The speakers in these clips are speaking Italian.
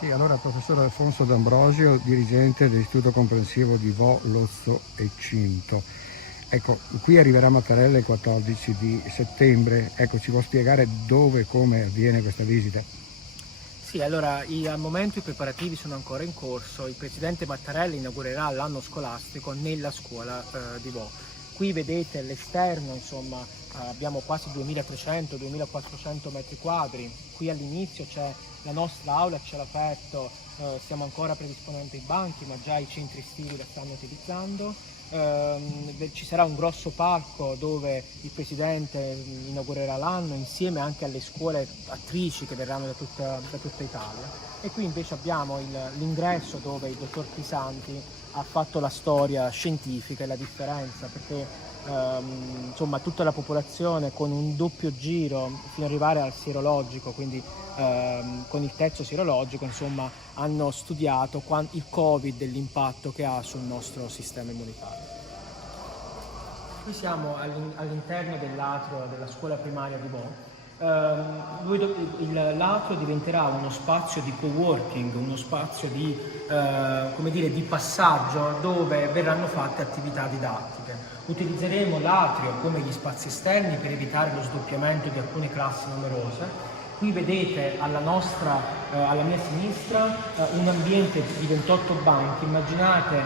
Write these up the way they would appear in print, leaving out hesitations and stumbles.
Sì, allora professor Alfonso D'Ambrosio, dirigente dell'Istituto Comprensivo di Vo, Lozzo e Cinto. Ecco, qui arriverà Mattarella il 14 di settembre, ecco, ci può spiegare dove e come avviene questa visita? Sì, allora al momento i preparativi sono ancora in corso. Il presidente Mattarella inaugurerà l'anno scolastico nella scuola di Vo. Qui vedete l'esterno, insomma, abbiamo quasi 2300-2400 metri quadri. Qui all'inizio c'è la nostra aula a cielo aperto, stiamo ancora predisponendo i banchi, ma già i centri estivi la stanno utilizzando. Ci sarà un grosso palco dove il presidente inaugurerà l'anno insieme anche alle scuole attrici che verranno da tutta Italia. E qui invece abbiamo l'ingresso dove il dottor Crisanti ha fatto la storia scientifica e la differenza, perché insomma tutta la popolazione con un doppio giro fino ad arrivare al sierologico, quindi con il terzo sierologico, insomma, hanno studiato il Covid e l'impatto che ha sul nostro sistema immunitario. Qui siamo all'interno dell'atrio della scuola primaria di Vo. L'atrio diventerà uno spazio di co-working, uno spazio di, come dire, di passaggio dove verranno fatte attività didattiche. Utilizzeremo l'atrio come gli spazi esterni per evitare lo sdoppiamento di alcune classi numerose. Qui vedete alla mia sinistra un ambiente di 28 banchi, immaginate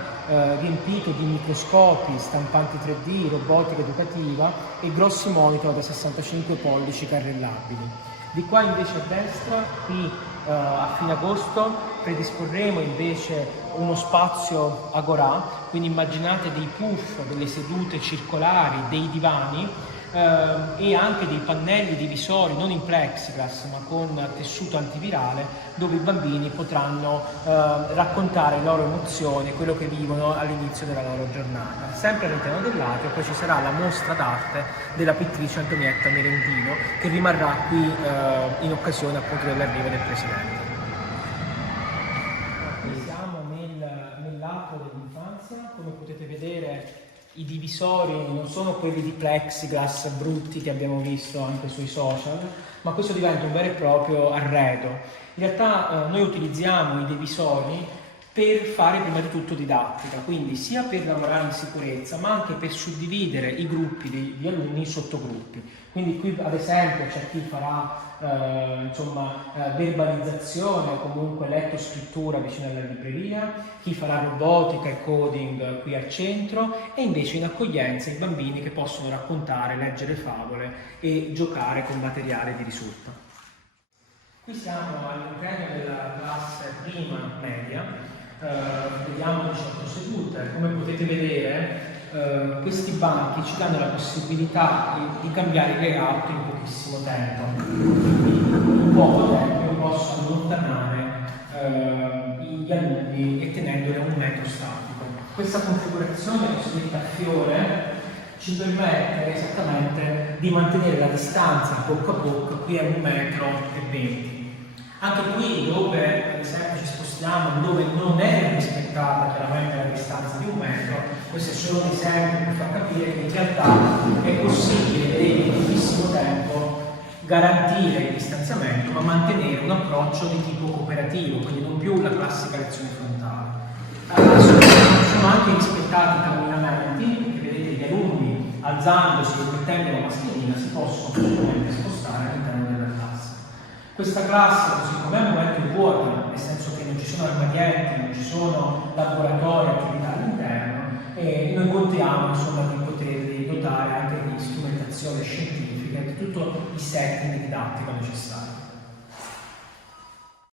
riempito di microscopi, stampanti 3D, robotica educativa e grossi monitor da 65 pollici carrellabili. Di qua invece a destra, qui a fine agosto, predisporremo invece uno spazio agorà, quindi immaginate dei puff, delle sedute circolari, dei divani, e anche dei pannelli divisori non in plexiglass ma con tessuto antivirale, dove i bambini potranno raccontare le loro emozioni, quello che vivono all'inizio della loro giornata. Sempre all'interno dell'atrio poi ci sarà la mostra d'arte della pittrice Antonietta Merendino, che rimarrà qui in occasione appunto dell'arrivo del presidente. Siamo nell'atrio dell'infanzia, come potete vedere. I divisori non sono quelli di plexiglass brutti che abbiamo visto anche sui social, ma questo diventa un vero e proprio arredo. In realtà noi utilizziamo i divisori per fare prima di tutto didattica, quindi sia per lavorare in sicurezza, ma anche per suddividere i gruppi di alunni in sottogruppi. Quindi qui ad esempio c'è chi farà verbalizzazione o comunque letto-scrittura vicino alla libreria, chi farà robotica e coding qui al centro, e invece in accoglienza i bambini che possono raccontare, leggere favole e giocare con materiale di risulta. Qui siamo all'interno della classe prima media. Vediamo 18 sedute. Come potete vedere questi banchi ci danno la possibilità di cambiare il layout in pochissimo tempo, quindi in poco tempo io posso allontanare gli alunni e tenendoli a 1 metro statico. Questa configurazione cosiddetta a fiore ci permette esattamente di mantenere la distanza bocca a bocca qui a 1,20 metri. Anche qui dove ad esempio ci spostiamo, dove non è rispettata chiaramente la distanza di 1 metro, questo è solo un esempio per far capire che in realtà è possibile in pochissimo tempo garantire il distanziamento ma mantenere un approccio di tipo cooperativo, quindi non più la classica lezione frontale. Sono anche rispettati i camminamenti, perché vedete gli alunni alzandosi e mettendo la mascherina si possono facilmente spostare all'interno della classe. Questa classe, così come al momento, è vuota, nel senso che non ci sono armadietti, non ci sono laboratori, attività all'interno, e noi contiamo insomma di poterli dotare anche di strumentazione scientifica e di tutto i setting didattico necessari.